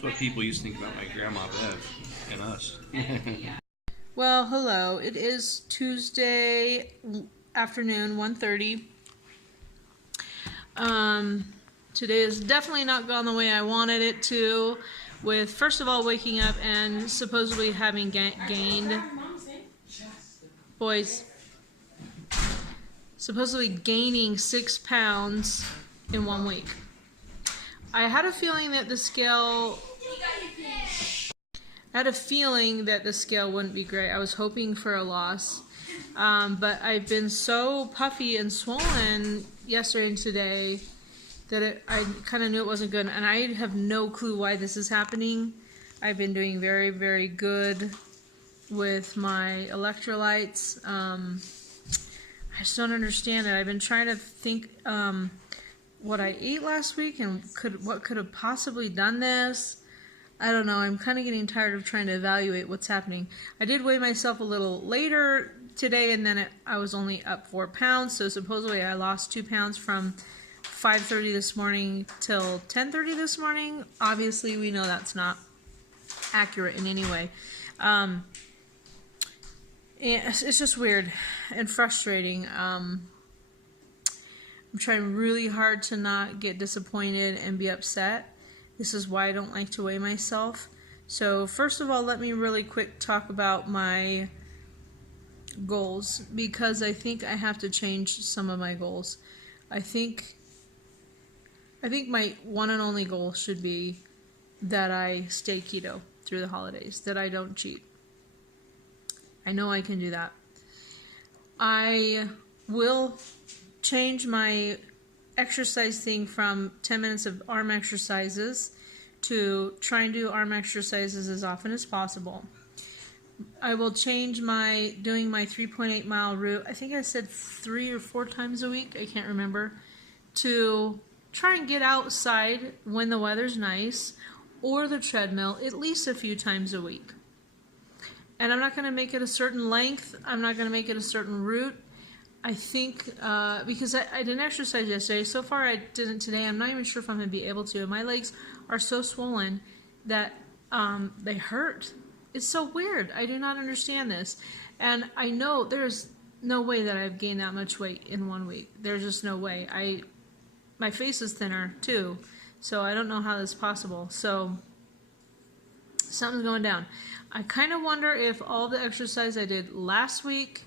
That's what people used to think about my grandma Bev and us. Well, hello. It is Tuesday afternoon, 1:30. Um, Today has definitely not gone the way I wanted it to, with first of all waking up and supposedly having gained, boys, supposedly gaining 6 pounds in 1 week. I had a feeling that the scale wouldn't be great. I was hoping for a loss. But I've been so puffy and swollen yesterday and today that I kind of knew it wasn't good. And I have no clue why this is happening. I've been doing very, very good with my electrolytes. I just don't understand it. I've been trying to think what I ate last week and what could have possibly done this. I don't know. I'm kind of getting tired of trying to evaluate what's happening. I did weigh myself a little later today, and then I was only up 4 pounds. So supposedly I lost 2 pounds from 5:30 this morning till 10:30 this morning. Obviously, we know that's not accurate in any way. It's just weird and frustrating. I'm trying really hard to not get disappointed and be upset. This is why I don't like to weigh myself. So first of all, let me really quick talk about my goals, because I think I have to change some of my goals. I think my one and only goal should be that I stay keto through the holidays, that I don't cheat. I know I can do that. I will change my exercise thing from 10 minutes of arm exercises to try and do arm exercises as often as possible. I will change doing my 3.8 mile route. I think I said 3 or 4 times a week. I can't remember. To try and get outside when the weather's nice, or the treadmill at least a few times a week. And I'm not going to make it a certain length. I'm not going to make it a certain route. I think because I didn't exercise yesterday. So far I didn't today. I'm not even sure if I'm going to be able to. My legs are so swollen that they hurt. It's so weird. I do not understand this. And I know there's no way that I've gained that much weight in 1 week. There's just no way. My face is thinner too. So I don't know how this is possible. So something's going down. I kind of wonder if all the exercise I did last week,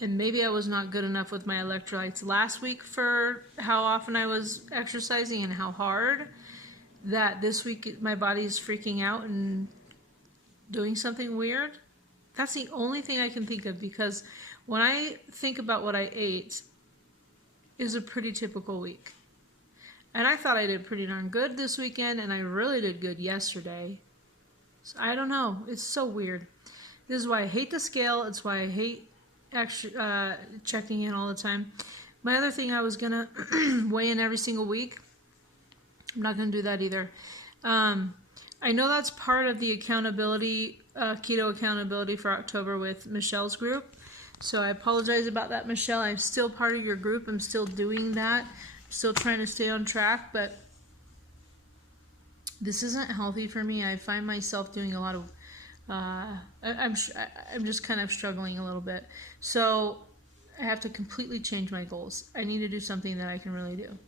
and maybe I was not good enough with my electrolytes last week for how often I was exercising and how hard, that this week my body is freaking out and doing something weird. That's the only thing I can think of, because when I think about what I ate, is a pretty typical week. And I thought I did pretty darn good this weekend, and I really did good yesterday. So I don't know. It's so weird. This is why I hate the scale. It's why I hate checking in all the time. My other thing, I was going to weigh in every single week. I'm not going to do that either. I know that's part of the accountability, keto accountability for October with Michelle's group. So I apologize about that, Michelle. I'm still part of your group. I'm still doing that. Still trying to stay on track, but this isn't healthy for me. I find myself doing a lot of, I'm just kind of struggling a little bit. So I have to completely change my goals. I need to do something that I can really do.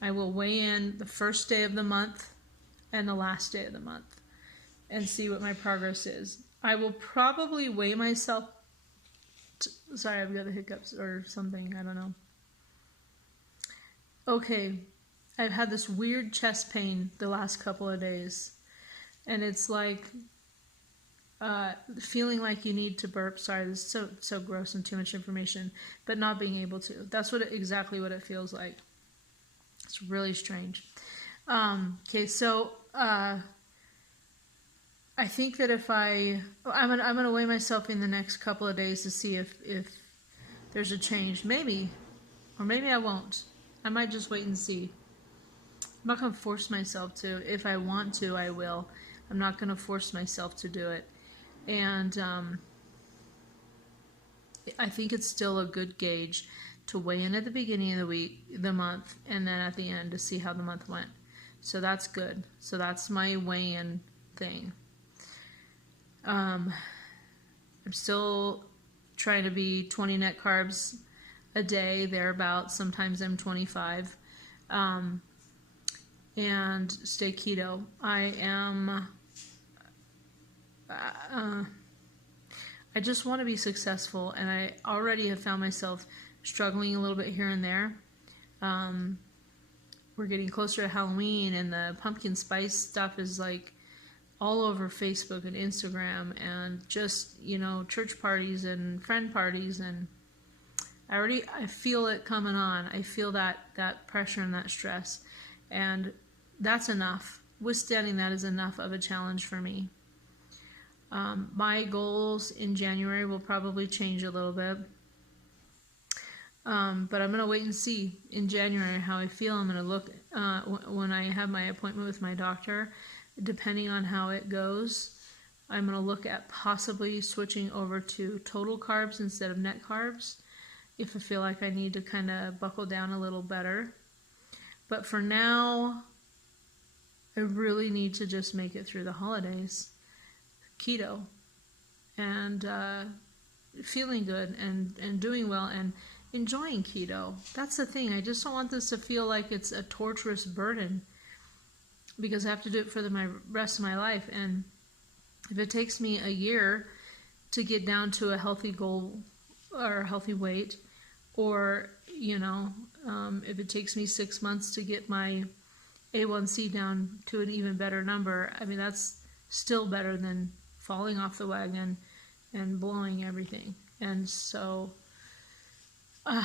I will weigh in the first day of the month and the last day of the month and see what my progress is. I will probably weigh myself. Sorry, I've got the hiccups or something. I don't know. Okay, I've had this weird chest pain the last couple of days, and it's like feeling like you need to burp. Sorry, this is so gross and too much information, but not being able to. That's exactly what it feels like. It's really strange. Okay, so I think that if I'm gonna weigh myself in the next couple of days to see if there's a change, maybe, or maybe I won't. I might just wait and see. I'm not going to force myself to. If I want to, I will. I'm not going to force myself to do it. And I think it's still a good gauge to weigh in at the beginning of the month, and then at the end to see how the month went. So that's good. So that's my weigh-in thing. I'm still trying to be 20 net carbs a day, thereabouts. Sometimes I'm 25. And stay keto. I just want to be successful, and I already have found myself struggling a little bit here and there. We're getting closer to Halloween, and the pumpkin spice stuff is like all over Facebook and Instagram, and just, church parties and friend parties, and I feel it coming on. I feel that pressure and that stress, and that's enough. Withstanding that is enough of a challenge for me. My goals in January will probably change a little bit. But I'm going to wait and see in January how I feel. I'm going to look when I have my appointment with my doctor. Depending on how it goes, I'm going to look at possibly switching over to total carbs instead of net carbs if I feel like I need to kind of buckle down a little better. But for now, I really need to just make it through the holidays. Keto. And feeling good and doing well and enjoying keto. That's the thing. I just don't want this to feel like it's a torturous burden, because I have to do it for the rest of my life. And if it takes me a year to get down to a healthy goal or a healthy weight, or, if it takes me 6 months to get my A1C down to an even better number, I mean, that's still better than falling off the wagon and blowing everything. And so I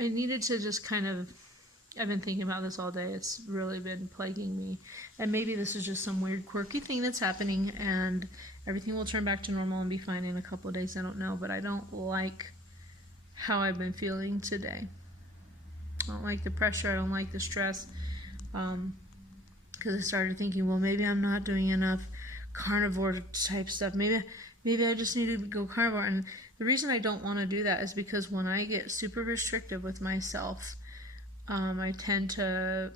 needed to just I've been thinking about this all day. It's really been plaguing me. And maybe this is just some weird quirky thing that's happening, and everything will turn back to normal and be fine in a couple of days. I don't know, but I don't like how I've been feeling today. I don't like the pressure. I don't like the stress. Because I started thinking, well, maybe I'm not doing enough carnivore type stuff. Maybe I just need to go carnivore. And the reason I don't want to do that is because when I get super restrictive with myself, I tend to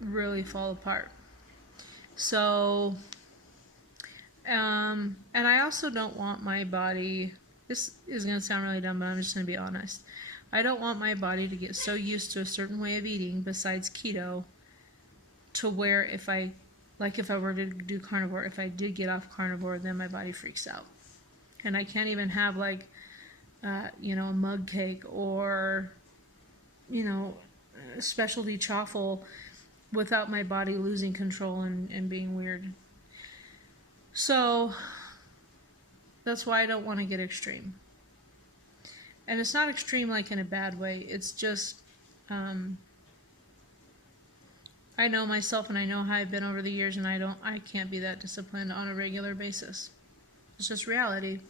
really fall apart. So, and I also don't want my body, this is going to sound really dumb, but I'm just going to be honest. I don't want my body to get so used to a certain way of eating besides keto to where if I were to do carnivore, if I did get off carnivore, then my body freaks out. And I can't even have a mug cake or, a specialty chaffle without my body losing control and being weird. So that's why I don't want to get extreme. And it's not extreme like in a bad way. It's just, I know myself and I know how I've been over the years, and I can't be that disciplined on a regular basis. It's just reality.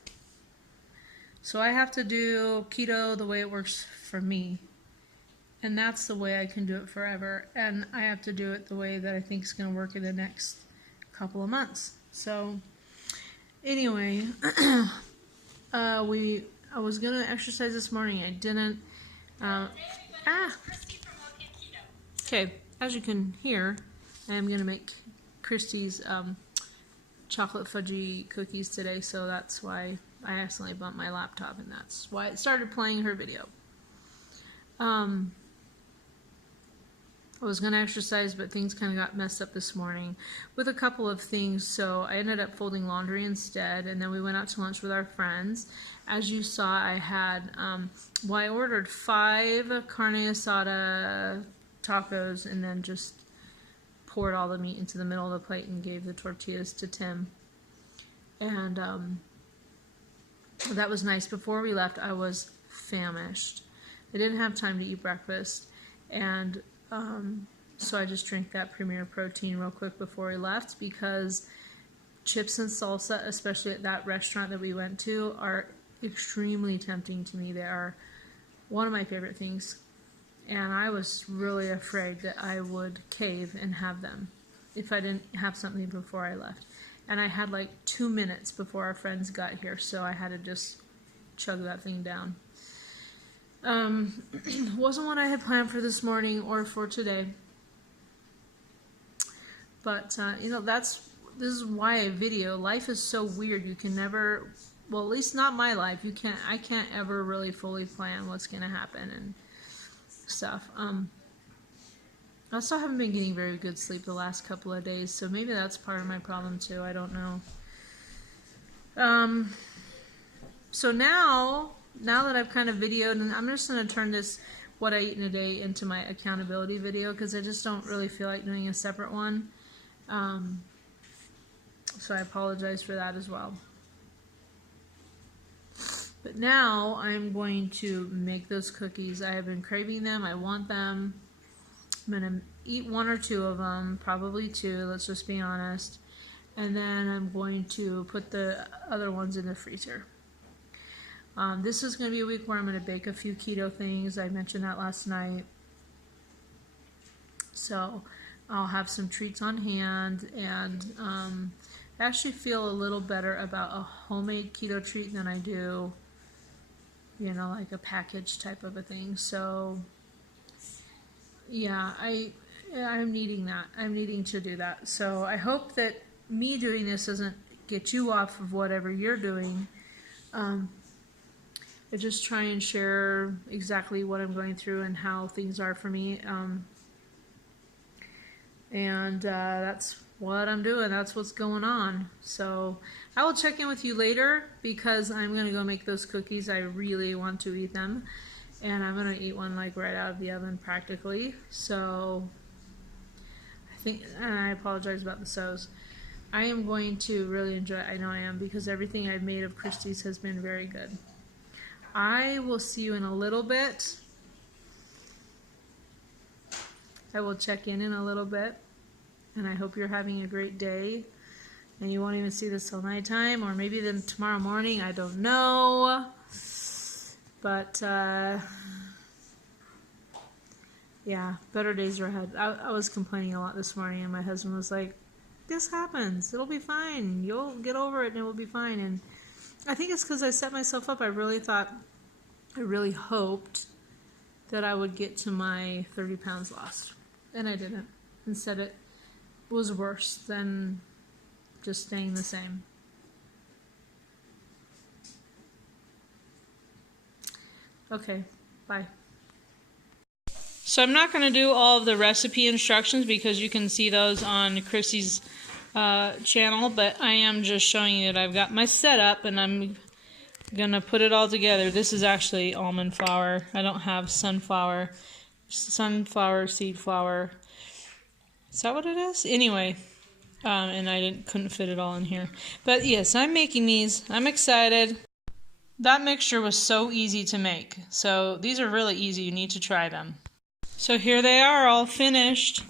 So I have to do keto the way it works for me. And that's the way I can do it forever. And I have to do it the way that I think is going to work in the next couple of months. So anyway, I was going to exercise this morning. I didn't. Okay, as you can hear, I am going to make Christy's chocolate fudgy cookies today, so that's why I accidentally bumped my laptop, and that's why it started playing her video. I was going to exercise, but things kind of got messed up this morning with a couple of things, so I ended up folding laundry instead, and then we went out to lunch with our friends. As you saw, I had, I ordered 5 carne asada tacos, and then just poured all the meat into the middle of the plate and gave the tortillas to Tim. And that was nice. Before we left, I was famished. I didn't have time to eat breakfast, and so I just drank that Premier Protein real quick before we left, because chips and salsa, especially at that restaurant that we went to, are extremely tempting to me. They are one of my favorite things, and I was really afraid that I would cave and have them if I didn't have something before I left. And I had like 2 minutes before our friends got here, so I had to just chug that thing down. Wasn't what I had planned for this morning or for today. But you know, this is why I video. Life is so weird. You can never, well, at least not my life. I can't ever really fully plan what's gonna happen and stuff. I also haven't been getting very good sleep the last couple of days, so maybe that's part of my problem too. I don't know. So now that I've kind of videoed, and I'm just going to turn this what I eat in a day into my accountability video, because I just don't really feel like doing a separate one. So I apologize for that as well. But now I'm going to make those cookies. I have been craving them. I want them. I'm going to eat 1 or 2 of them, probably 2, let's just be honest. And then I'm going to put the other ones in the freezer. This is going to be a week where I'm going to bake a few keto things. I mentioned that last night. So I'll have some treats on hand, and I actually feel a little better about a homemade keto treat than I do, you know, like a packaged type of a thing. So yeah, I'm needing that. I'm needing to do that. So I hope that me doing this doesn't get you off of whatever you're doing. I just try and share exactly what I'm going through and how things are for me. That's what I'm doing. That's what's going on. So I will check in with you later, because I'm going to go make those cookies. I really want to eat them. And I'm going to eat one like right out of the oven practically. So I think, and I apologize about the so's. I am going to really enjoy it. I know I am, because everything I've made of Christie's has been very good. I will see you in a little bit. I will check in a little bit. And I hope you're having a great day. And you won't even see this till nighttime, or maybe then tomorrow morning. I don't know. But, yeah, better days are ahead. I was complaining a lot this morning, and my husband was like, this happens. It'll be fine. You'll get over it, and it will be fine. And I think it's because I set myself up. I really hoped that I would get to my 30 pounds lost. And I didn't. Instead, it was worse than just staying the same. Okay, bye. So I'm not going to do all of the recipe instructions, because you can see those on Chrissy's channel, but I am just showing you that I've got my setup, and I'm going to put it all together. This is actually almond flour. I don't have sunflower seed flour. Is that what it is? Anyway, and I couldn't fit it all in here. But yes, I'm making these. I'm excited. That mixture was so easy to make. So these are really easy. You need to try them. So here they are, all finished.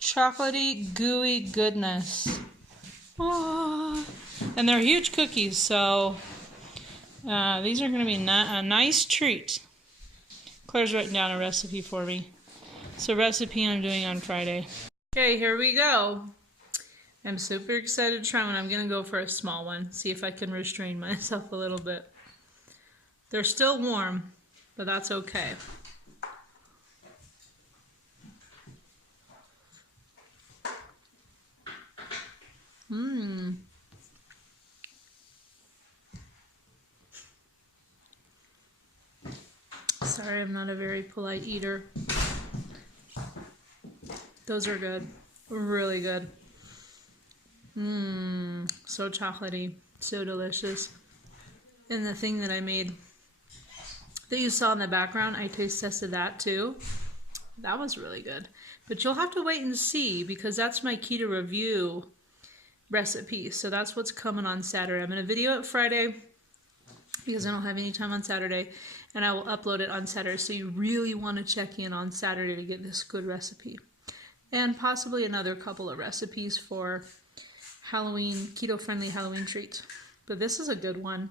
Chocolatey, gooey goodness. Oh. And they're huge cookies, so these are going to be a nice treat. Claire's writing down a recipe for me. It's a recipe I'm doing on Friday. Okay, here we go. I'm super excited to try one. I'm going to go for a small one, see if I can restrain myself a little bit. They're still warm, but that's okay. Mmm. Sorry, I'm not a very polite eater. Those are good. Really good. Mmm. So chocolatey. So delicious. And the thing that I made that you saw in the background, I taste tested that too. That was really good. But you'll have to wait and see, because that's my keto review recipe. So that's what's coming on Saturday. I'm going to video it Friday, because I don't have any time on Saturday, and I will upload it on Saturday. So you really want to check in on Saturday to get this good recipe. And possibly another couple of recipes for Halloween, keto-friendly Halloween treats. But this is a good one.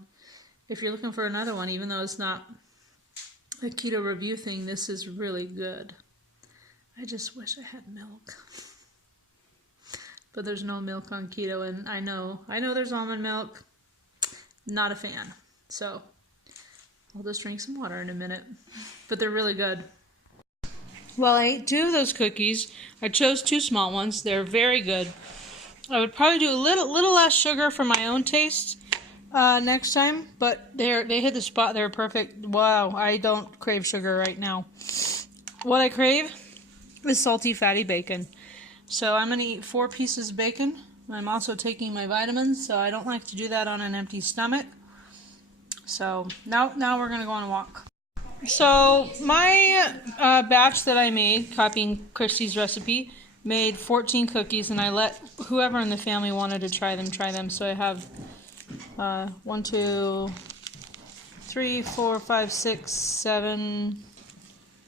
If you're looking for another one, even though it's not a keto review thing, this is really good. I just wish I had milk. But there's no milk on keto, and I know there's almond milk. Not a fan. So I'll just drink some water in a minute. But they're really good. Well, I ate 2 of those cookies. I chose 2 small ones. They're very good. I would probably do a little less sugar for my own taste next time, but they hit the spot. They're perfect. Wow, I don't crave sugar right now. What I crave is salty, fatty bacon. So I'm going to eat 4 pieces of bacon. I'm also taking my vitamins, so I don't like to do that on an empty stomach. So now we're going to go on a walk. So my batch that I made, copying Christy's recipe, made 14 cookies, and I let whoever in the family wanted to try them. So I have 1, 2, 3, 4, 5, 6, 7,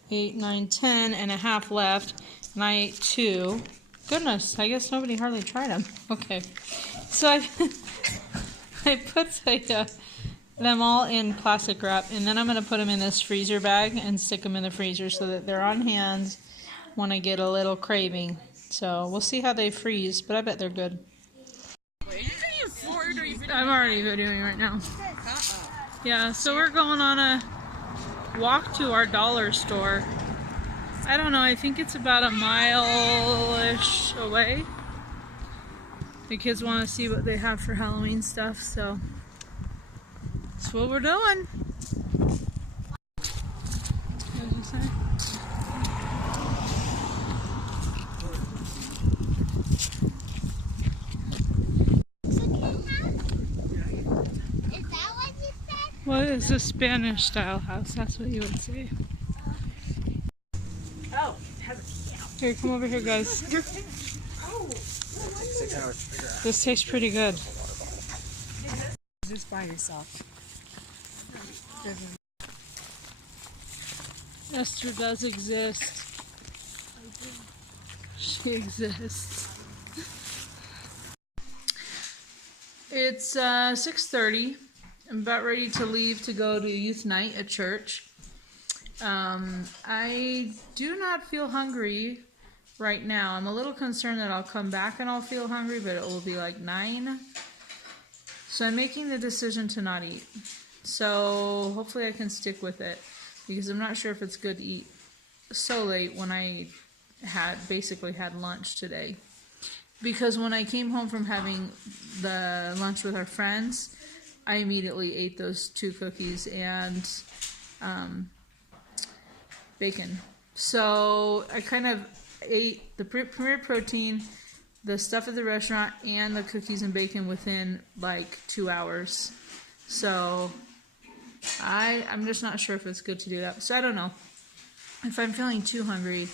8, 9, 10 and a half left, and I ate 2. Goodness, I guess nobody hardly tried them. Okay, so I put them all in plastic wrap, and then I'm going to put them in this freezer bag and stick them in the freezer so that they're on hand when I get a little craving. So we'll see how they freeze, but I bet they're good. I'm already videoing right now. Yeah, so we're going on a walk to our dollar store. I don't know, I think it's about a mile-ish away. The kids want to see what they have for Halloween stuff, so that's what we're doing. What did you say? What is a Spanish style house? That's what you would say. Oh, it has a cow. Here, come over here, guys. This tastes pretty good. Just by yourself. Esther does exist. She exists. It's 6:30. I'm about ready to leave to go to youth night at church. I do not feel hungry right now. I'm a little concerned that I'll come back and I'll feel hungry, but it will be like 9. So I'm making the decision to not eat. So hopefully I can stick with it, because I'm not sure if it's good to eat so late when I basically had lunch today. Because when I came home from having the lunch with our friends, I immediately ate those 2 cookies and bacon. So I kind of ate the Premier Protein, the stuff at the restaurant, and the cookies and bacon within like 2 hours. So I'm just not sure if it's good to do that. So I don't know. If I'm feeling too hungry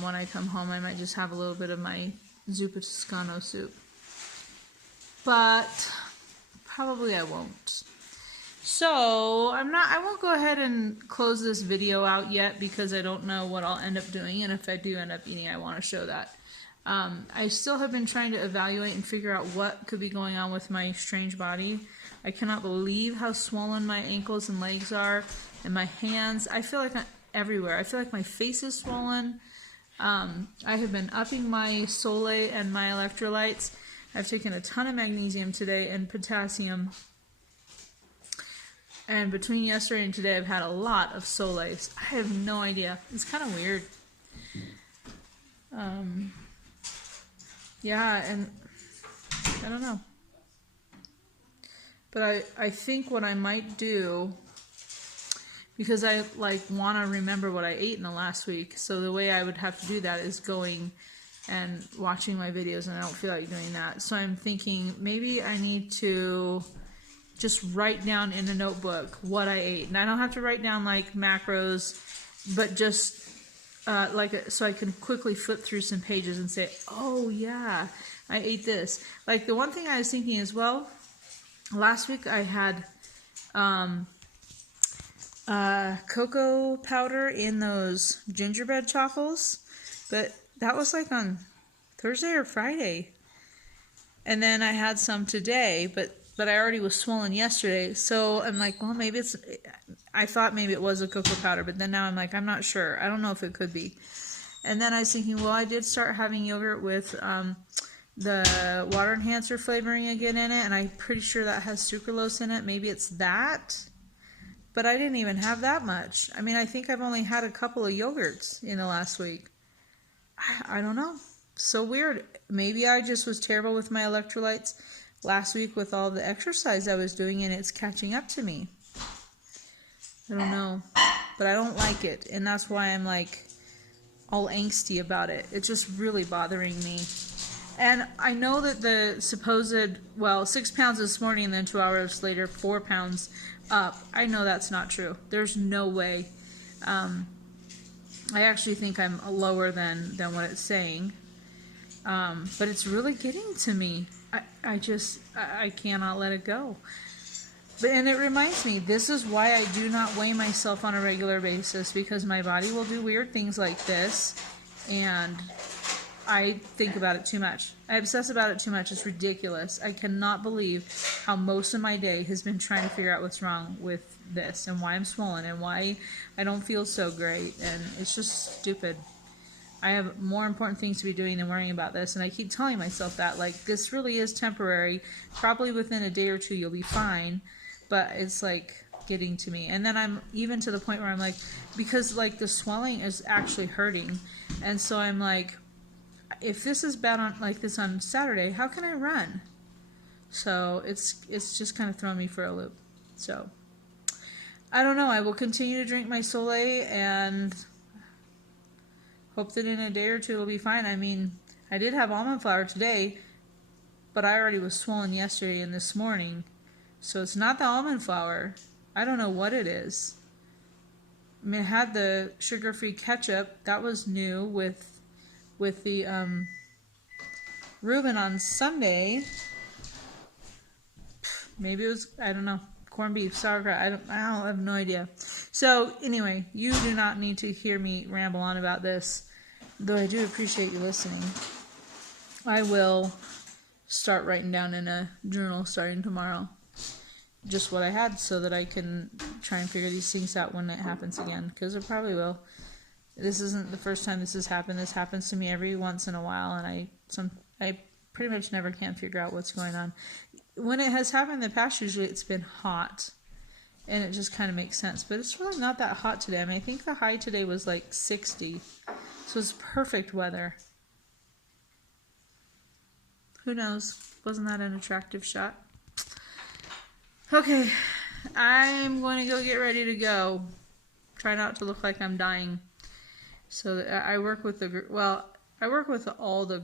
when I come home, I might just have a little bit of my zuppa Toscano soup. But probably I won't. So I won't go ahead and close this video out yet, because I don't know what I'll end up doing, and if I do end up eating, I want to show that. I still have been trying to evaluate and figure out what could be going on with my strange body. I cannot believe how swollen my ankles and legs are, and my hands. I feel like I'm everywhere. I feel like my face is swollen. I have been upping my Soleil and my electrolytes. I've taken a ton of magnesium today and potassium. And between yesterday and today, I've had a lot of Soleils. I have no idea. It's kind of weird. Yeah, and I don't know. But I think what I might do, because I want to remember what I ate in the last week, so the way I would have to do that is going and watching my videos, and I don't feel like doing that. So I'm thinking maybe I need to just write down in a notebook what I ate. And I don't have to write down like macros, but just so I can quickly flip through some pages and say, oh yeah, I ate this. Like the one thing I was thinking as well, last week I had cocoa powder in those gingerbread chocolates, but that was like on Thursday or Friday. And then I had some today, but I already was swollen yesterday. So I'm like, well, maybe I thought maybe it was a cocoa powder, but then now I'm like, I'm not sure. I don't know if it could be. And then I was thinking, well, I did start having yogurt with the water enhancer flavoring again in it, and I'm pretty sure that has sucralose in it. Maybe it's that. but I didn't even have that much. I mean, I think I've only had a couple of yogurts in the last week. I don't know. So weird. Maybe I just was terrible with my electrolytes last week with all the exercise I was doing, and it's catching up to me. I don't know. But I don't like it, and that's why I'm like all angsty about it. It's just really bothering me. And I know that the supposed, 6 pounds this morning and then 2 hours later, 4 pounds up. I know that's not true. There's no way. I actually think I'm lower than what it's saying. But it's really getting to me. I cannot let it go. And it reminds me, this is why I do not weigh myself on a regular basis, because my body will do weird things like this, and I think about it too much. I obsess about it too much. It's ridiculous. I cannot believe how most of my day has been trying to figure out what's wrong with this, and why I'm swollen, and why I don't feel so great, and it's just stupid. I have more important things to be doing than worrying about this, and I keep telling myself that, like, this really is temporary. Probably within a day or two you'll be fine. But it's like getting to me. And then I'm even to the point where I'm like, because like the swelling is actually hurting. And so I'm like, if this is bad on like this on Saturday, how can I run? So it's just kind of throwing me for a loop. So I don't know. I will continue to drink my Soleil and hope that in a day or two it'll be fine. I mean, I did have almond flour today, but I already was swollen yesterday and this morning. So it's not the almond flour. I don't know what it is. I mean, I had the sugar-free ketchup. That was new with the Reuben on Sunday. Maybe it was, I don't know, corned beef, sauerkraut. I have no idea. So anyway, you do not need to hear me ramble on about this, though I do appreciate you listening. I will start writing down in a journal starting tomorrow just what I had, so that I can try and figure these things out when it happens again, because it probably will. This isn't the first time this has happened. This happens to me every once in a while, and I pretty much never can figure out what's going on. When it has happened in the past, usually it's been hot, and it just kind of makes sense. But it's really not that hot today. I mean, I think the high today was like 60, so it's perfect weather. Who knows? Wasn't that an attractive shot? Okay, I'm going to go get ready to go. Try not to look like I'm dying. So I work with I work with all the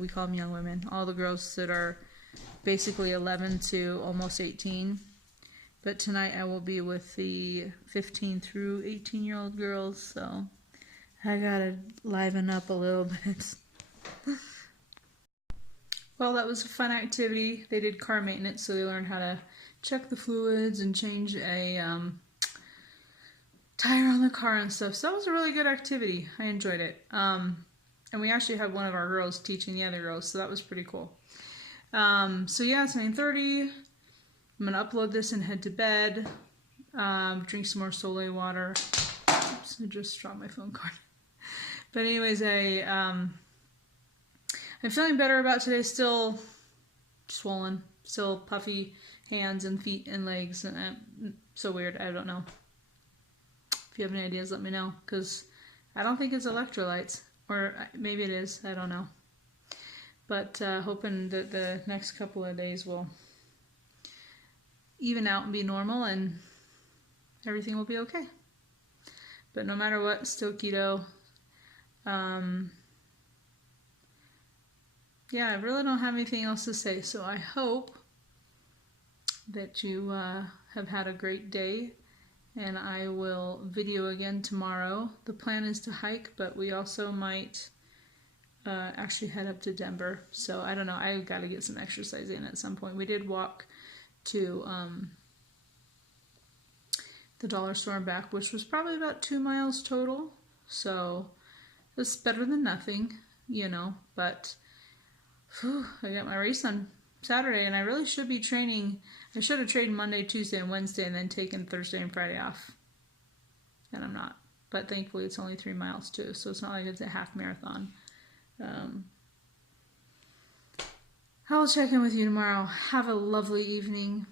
we call them young women, all the girls that are basically 11 to almost 18. But tonight I will be with the 15 through 18-year-old girls, so I gotta liven up a little bit. Well, that was a fun activity. They did car maintenance, so they learned how to check the fluids and change a tire on the car and stuff. So that was a really good activity. I enjoyed it. And we actually had one of our girls teaching the other girls, so that was pretty cool. So yeah, it's 9:30. I'm going to upload this and head to bed. Drink some more Soleil water. Oops, I just dropped my phone cord. But anyways, I'm feeling better about today. Still swollen. Still puffy hands and feet and legs. And so weird. I don't know. If you have any ideas, let me know. Because I don't think it's electrolytes. Or maybe it is. I don't know. But hoping that the next couple of days will even out and be normal and everything will be okay. But no matter what, still keto. Yeah, I really don't have anything else to say. So I hope that you have had a great day. And I will video again tomorrow. The plan is to hike, but we also might actually head up to Denver. So I don't know. I've got to get some exercise in at some point. We did walk to the dollar store and back, which was probably about 2 miles total. So it's better than nothing, you know. But whew, I got my race on Saturday, and I really should be training. I should have trained Monday, Tuesday, and Wednesday, and then taken Thursday and Friday off. And I'm not. But thankfully, it's only 3 miles too, so it's not like it's a half marathon. I will check in with you tomorrow. Have a lovely evening.